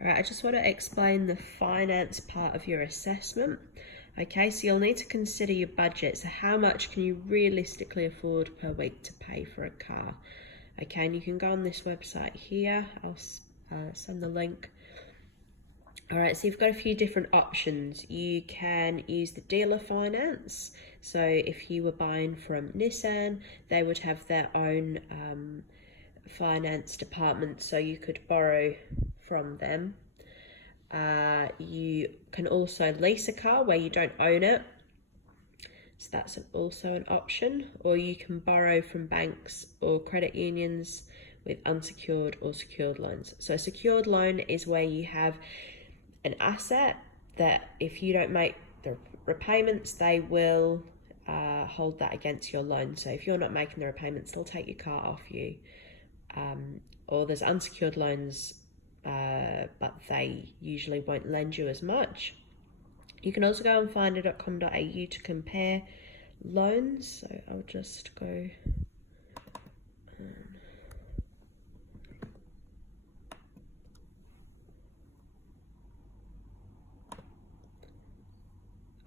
All right, I just want to explain the finance part of your assessment. Okay, so you'll need to consider your budget. So how much can you realistically afford per week to pay for a car? Okay, and you can go on this website here. I'll send the link. All right, so you've got a few different options. You can use the dealer finance. So if you were buying from Nissan, they would have their own finance department, so you could borrow from them. You can also lease a car where you don't own it, so that's also an option, or you can borrow from banks or credit unions with unsecured or secured loans. So a secured loan is where you have an asset that if you don't make the repayments, they will hold that against your loan. So if you're not making the repayments, they'll take your car off you. Or there's unsecured loans, but they usually won't lend you as much. You can also go on finder.com.au to compare loans. So I'll just go.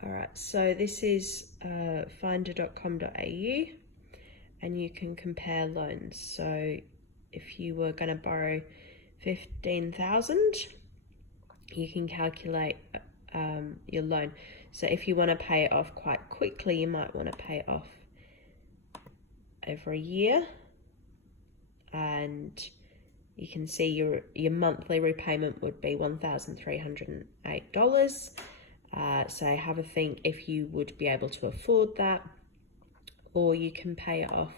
Alright, so this is finder.com.au, and you can compare loans. So if you were going to borrow 15,000, you can calculate your loan. So if you want to pay it off quite quickly, you might want to pay it off over a year, and you can see your monthly repayment would be $1,308. So have a think if you would be able to afford that, or you can pay it off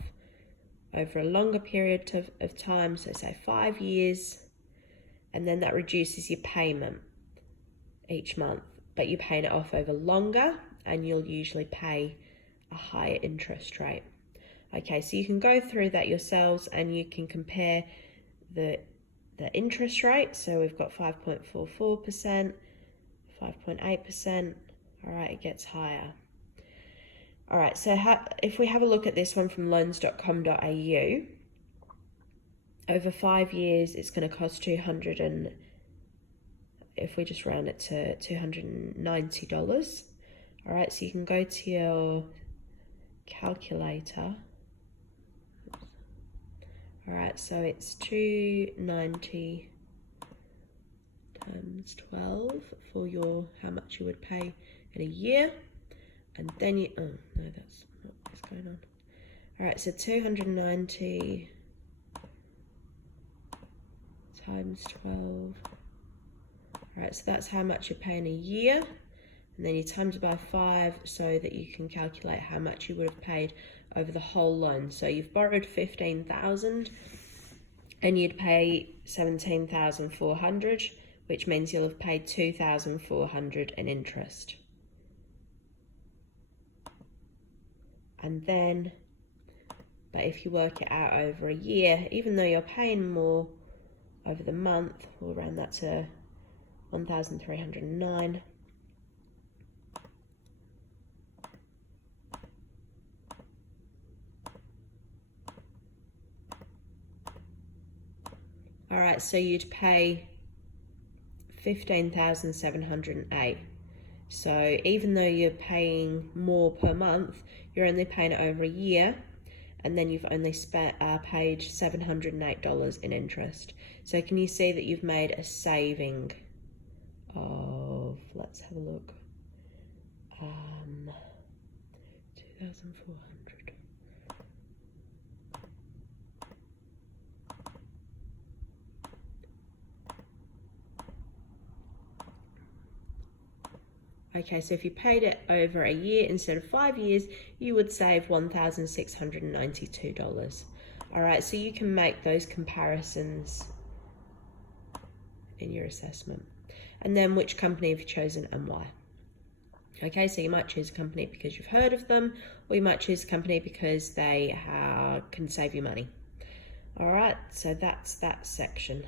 over a longer period of time, so say 5 years, and then that reduces your payment each month, but you're paying it off over longer and you'll usually pay a higher interest rate. Okay, so you can go through that yourselves and you can compare the interest rate. So we've got 5.44%, 5.8%. All right, it gets higher. All right, so if we have a look at this one from loans.com.au, over 5 years, it's going to cost if we just round it to $290. All right, so you can go to your calculator. All right, so it's 290 times 12 for how much you would pay in a year, and then oh no, that's not what's going on. All right, so 290 times 12. All right, so that's how much you're paying a year, and then you times it by 5 so that you can calculate how much you would have paid over the whole loan. So you've borrowed 15,000 and you'd pay 17,400, which means you'll have paid 2,400 in interest. And then, but if you work it out over a year, even though you're paying more over the month, we'll round that to 1,309. All right, so you'd pay 15,708. So even though you're paying more per month, you're only paying it over a year, and then you've only paid $708 in interest. So can you see that you've made a saving of, let's have a look, 2,400. Okay, so if you paid it over a year instead of 5 years, you would save $1,692. All right, so you can make those comparisons in your assessment. And then which company have you chosen and why? Okay, so you might choose a company because you've heard of them, or you might choose a company because they can save you money. All right, so that's that section.